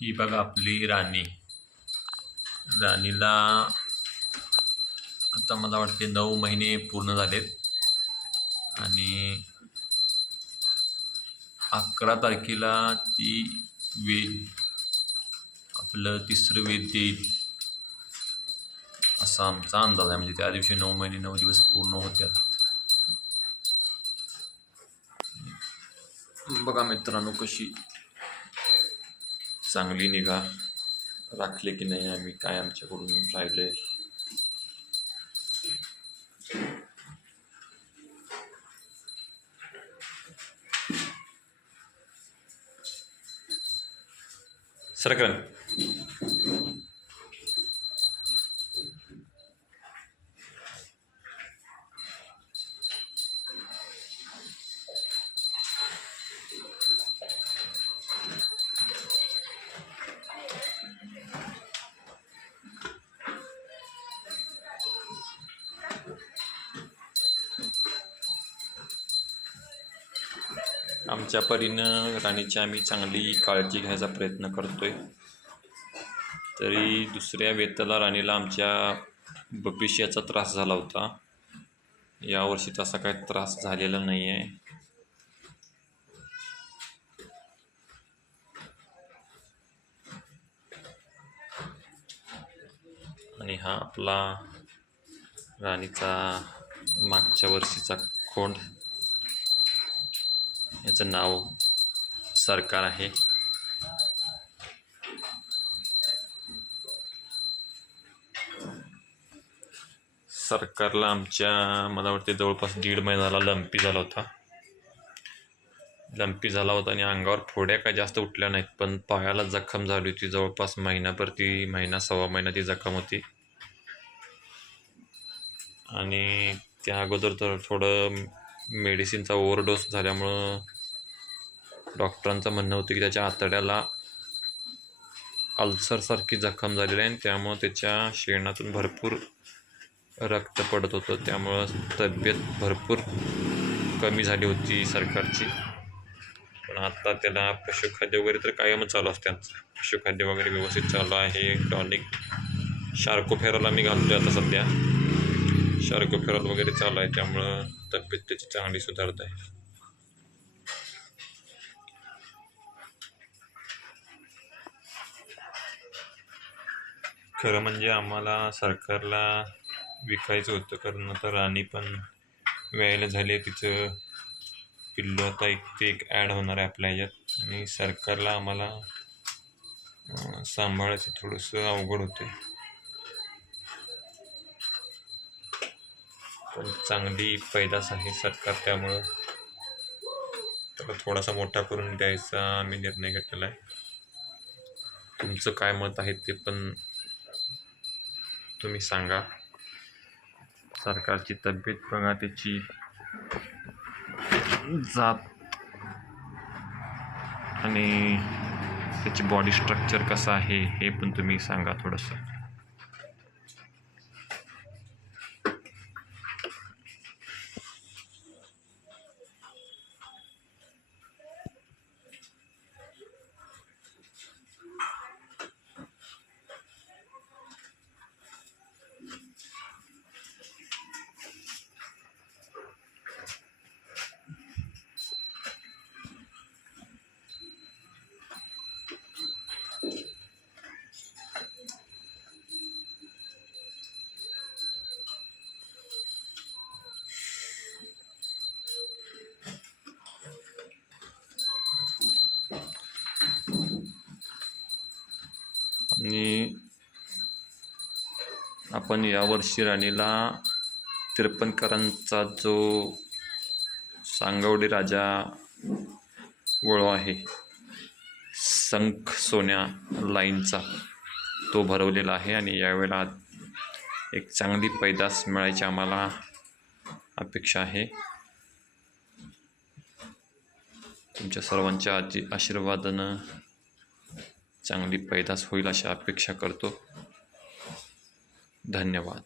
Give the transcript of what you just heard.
ही बघा आपली राणी. राणीला आता मला वाटते 9 महिने पूर्ण झालेत आणि 11 तारखेला ती वेद आपलं तिसरं वेद देईल असा आमचा अंदाज आहे. म्हणजे त्या दिवशी 9 महिने 9 दिवस पूर्ण होत्यात. बघा मित्रांनो, कशी चांगली निगा राखली की नाही आम्ही, काय आमच्याकडून राहिलंय. सरकन आमच्या परीनं राणीची आम्ही चांगली काळजी घ्यायचा प्रयत्न करतोय. तरी दुसऱ्या वेताला राणीला आमच्या बपिशियाचा त्रास झाला होता. यावर्षी तसा काही त्रास झालेला नाही आहे. आणि हा आपला राणीचा मागच्या वर्षीचा खोंड, याचं नाव सरकार आहे. सरकारला आमच्या मला वाटते जवळपास 1.5 महिन्याला लंपी झाला होता. आणि अंगावर फोड्या काय जास्त उठल्या नाहीत, पण पायाला जखम झाली होती. जवळपास महिना सव्वा महिना ती जखम होती. आणि त्या अगोदर तर थोडं मेडिसिनचा ओव्हरडोस झाल्यामुळं डॉक्टरांचं म्हणणं होतं की त्याच्या आतड्याला अल्सरसारखी जखम झालेली आहे आणि त्यामुळं त्याच्या शेणातून भरपूर रक्त पडत होतं. त्यामुळं तब्येत भरपूर कमी झाली होती सरकारची. पण आता त्याला पशुखाद्य वगैरे तर कायमच चालू असते. पशुखाद्य वगैरे व्यवस्थित चालू आहे. टॉनिक शार्कोफेरॉल आम्ही घालतोय आता सध्या. शार्कोफेरॉल वगैरे चालू आहे, त्यामुळं तब्येत त्याची चांगली सुधारत आहे. खरं म्हणजे आम्हाला सरकारला विकायचं होतं, कारण आता राणी पण व्यायला झाली आहे. तिचं पिल्लू आता एक ॲड होणार आहे आपल्या ह्याच्यात, आणि सरकारला आम्हाला सांभाळायचं थोडंसं अवघड होते. पण चांगली पैदास आहे सरकार, त्यामुळं त्याला थोडासा मोठा करून द्यायचा आम्ही निर्णय घेतलेला आहे. तुमचं काय मत आहे ते पण तुम्ही सांगा. सरकारची तब्येत बघा, त्याची जात आणि त्याची बॉडी स्ट्रक्चर कसं आहे हे पण तुम्ही सांगा थोडंसं. आणि आपण यावर्षी राणीला तिरपणकरांचा जो सांगवडी राजा वळू आहे, संख सोन्या लाईनचा, तो भरवलेला आहे. आणि यावेळेला एक चांगली पैदास मिळायची आम्हाला अपेक्षा आहे. तुमच्या सर्वांच्या आशीर्वादानं चांगली पैदास होईल अशी अपेक्षा करतो. धन्यवाद.